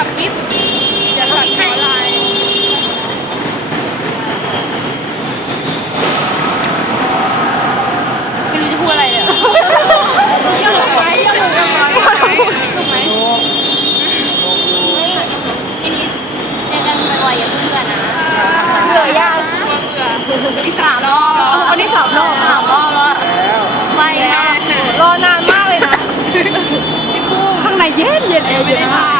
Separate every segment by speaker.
Speaker 1: ลับกิฟต์เดี๋ยวกลัวไอล่ไม่รู้จะพูดอะไรเลยยกไม้ยกไม้ยกไม้เหลือยากอีสานรอบอันนี้สามรอบสามรอบแล้วไปนะ
Speaker 2: รอนานมากเลยนะ
Speaker 3: ข้างในเย็นเย็นเอวเย็นมาก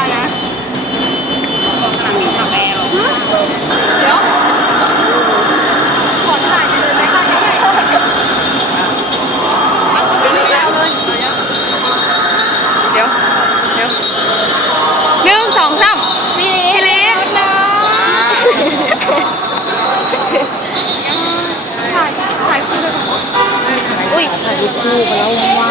Speaker 3: ถ่ายรูปคู่แล้วว่า